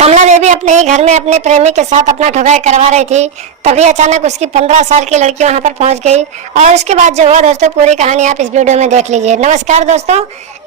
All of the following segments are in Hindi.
कमला देवी अपने ही घर में अपने प्रेमी के साथ अपना ठुकाई करवा रही थी। तभी अचानक उसकी 15 साल की लड़की वहां पर पहुंच गई और उसके बाद जो हुआ दोस्तों, पूरी कहानी आप इस वीडियो में देख लीजिए। नमस्कार दोस्तों,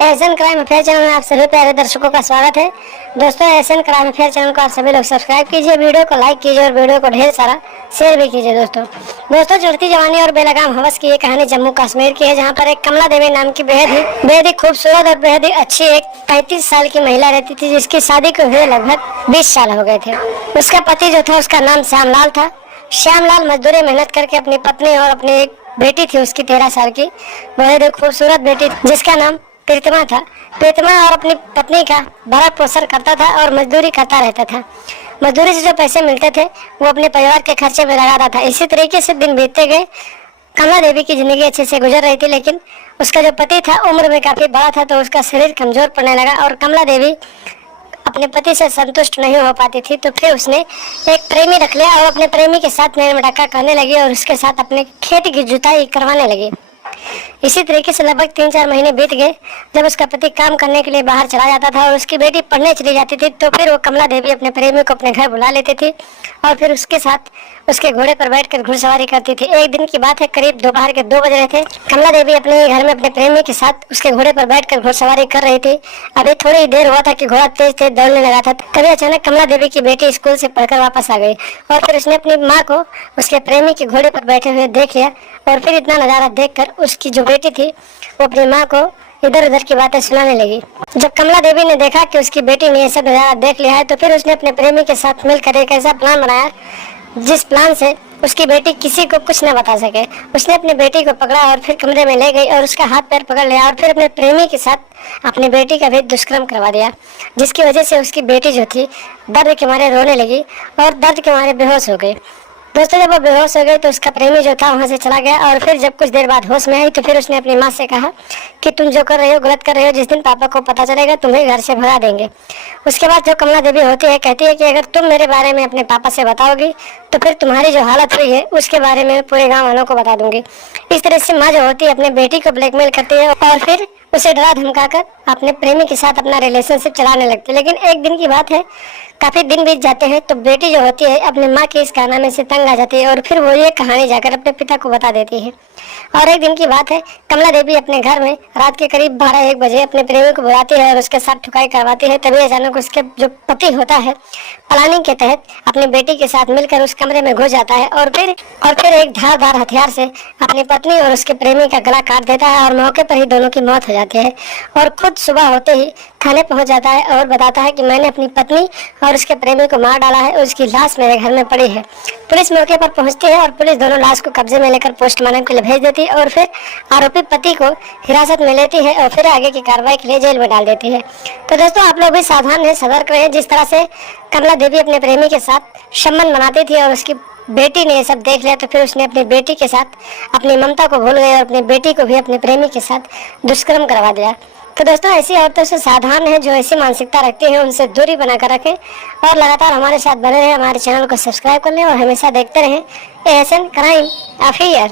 एशियन क्राइम अफेयर चैनल में आप सभी प्यारे दर्शकों का स्वागत है। दोस्तों, एशियन क्राइम अफेयर चैनल को आप सभी लोग सब्सक्राइब कीजिए, वीडियो को लाइक कीजिए और वीडियो को ढेर सारा शेयर भी कीजिए। दोस्तों चढ़ती जवानी और बेलगाम हवस की ये कहानी जम्मू कश्मीर की है, जहाँ पर एक कमला देवी नाम की बेहद ही खूबसूरत और बेहद ही अच्छी एक 35 साल की महिला रहती थी, जिसकी शादी को हुए लगभग 20 साल हो गए थे। उसका पति जो था उसका नाम श्यामलाल था। श्यामलाल मजदूरी मेहनत करके अपनी पत्नी और अपनी एक बेटी थी उसकी 13 साल की, बेहद खूबसूरत बेटी जिसका नाम प्रीतमा था। प्रीतमा और अपनी पत्नी का भरण पोषण करता था और मजदूरी करता रहता था। मजदूरी से जो पैसे मिलते थे वो अपने परिवार के खर्चे में लगाता था। इसी तरीके से दिन बीतते गए। कमला देवी की जिंदगी अच्छे से गुजर रही थी, लेकिन उसका जो पति था उम्र में काफी बड़ा था, तो उसका शरीर कमजोर पड़ने लगा और कमला देवी अपने पति से संतुष्ट नहीं हो पाती थी। तो फिर उसने एक प्रेमी रख लिया और अपने प्रेमी के साथ मेल मटाका करने लगी और उसके साथ अपने खेत की जुताई करवाने लगी। इसी तरीके से लगभग 3-4 महीने बीत गए। जब उसका पति काम करने के लिए बाहर चला जाता था और उसकी बेटी पढ़ने चली जाती थी, तो फिर वो कमला देवी अपने प्रेमी को अपने घर बुला लेती थी और फिर उसके साथ उसके घोड़े पर बैठकर घुड़सवारी करती थी। एक दिन की बात है, करीब दोपहर के 2 बज रहे थे। कमला देवी अपने घर में अपने प्रेमी के साथ उसके घोड़े पर बैठकर घुड़सवारी कर रही थी। अभी थोड़ी देर हुआ था कि घोड़ा तेज तेज दौड़ने लगा था। तभी अचानक कमला देवी की बेटी स्कूल से पढ़कर वापस आ गई और फिर उसने अपनी माँ को उसके प्रेमी के घोड़े पर बैठे हुए देख लिया और फिर इतना नजारा देखकर उसकी जो बेटी थी वो अपनी माँ को इधर उधर की बातें सुनाने लगी। जब कमला देवी ने देखा कि उसकी बेटी ने ये सब नजारा देख लिया है, तो फिर उसने अपने प्रेमी के साथ मिलकर एक ऐसा प्लान बनाया जिस प्लान से उसकी बेटी किसी को कुछ न बता सके। उसने अपनी बेटी को पकड़ा और फिर कमरे में ले गई और उसका हाथ पैर पकड़ लिया और फिर अपने प्रेमी के साथ अपनी बेटी का भी दुष्कर्म करवा दिया, जिसकी वजह से उसकी बेटी जो थी दर्द के मारे रोने लगी और दर्द के मारे बेहोश हो गई। दोस्तों, जब वो बेहोश हो गई तो उसका प्रेमी जो था वहाँ से चला गया और फिर जब कुछ देर बाद होश में आई तो फिर उसने अपनी माँ से कहा कि तुम जो कर रहे हो गलत कर रहे हो, जिस दिन पापा को पता चलेगा तुम्हें घर से भगा देंगे। उसके बाद जो कमला देवी होती है कहती है कि अगर तुम मेरे बारे में अपने पापा से बताओगी तो फिर तुम्हारी जो हालत हुई है उसके बारे में पूरे गाँव वालों को बता दूंगी। इस तरह से माँ जो होती है अपने बेटी को ब्लैकमेल करती है और फिर उसे डरा धमका कर अपने प्रेमी के साथ अपना रिलेशनशिप चलाने लगती है। लेकिन एक दिन की बात है, काफी दिन बीत जाते हैं तो बेटी जो होती है अपने माँ के इस कारनामे से तंग आ जाती है और फिर वो ये कहानी जाकर अपने पिता को बता देती है। और एक दिन की बात है, कमला देवी अपने घर में रात के करीब 12-1 बजे अपने प्रेमी को बुलाती है और उसके साथ ठुकाई करवाती है। तभी अचानक उसके जो पति होता है प्लानिंग के तहत अपनी बेटी के साथ मिलकर उस कमरे में घुस जाता है और फिर एक धारदार हथियार से अपनी पत्नी और उसके प्रेमी का गला काट देता है और मौके पर ही दोनों की मौत हो जाती है। और खुद सुबह होते ही थाने पहुंच जाता है और बताता है कि मैंने अपनी पत्नी और उसके प्रेमी को मार डाला है और उसकी लाश मेरे घर में पड़ी है। पुलिस मौके पर पहुंचती है और पुलिस दोनों लाश को कब्जे में लेकर पोस्टमार्टम के लिए भेज देती है और फिर आरोपी पति को हिरासत में लेती है और फिर आगे की कार्रवाई के लिए जेल में डाल देती है। तो दोस्तों, आप लोग भी सावधान रहें, सतर्क रहें। जिस तरह से कमला देवी अपने प्रेमी के साथ संबंध बनाती थी और उसकी बेटी ने ये सब देख लिया तो फिर उसने अपनी बेटी के साथ अपनी ममता को भूल गई और अपनी बेटी को भी अपने प्रेमी के साथ दुष्कर्म करवा दिया। तो दोस्तों, ऐसी औरतों से सावधान है जो ऐसी मानसिकता रखती है, उनसे दूरी बनाकर रखें और लगातार हमारे साथ बने रहें। हमारे चैनल को सब्सक्राइब कर लें और हमेशा देखते रहें एशियन क्राइम अफेयर।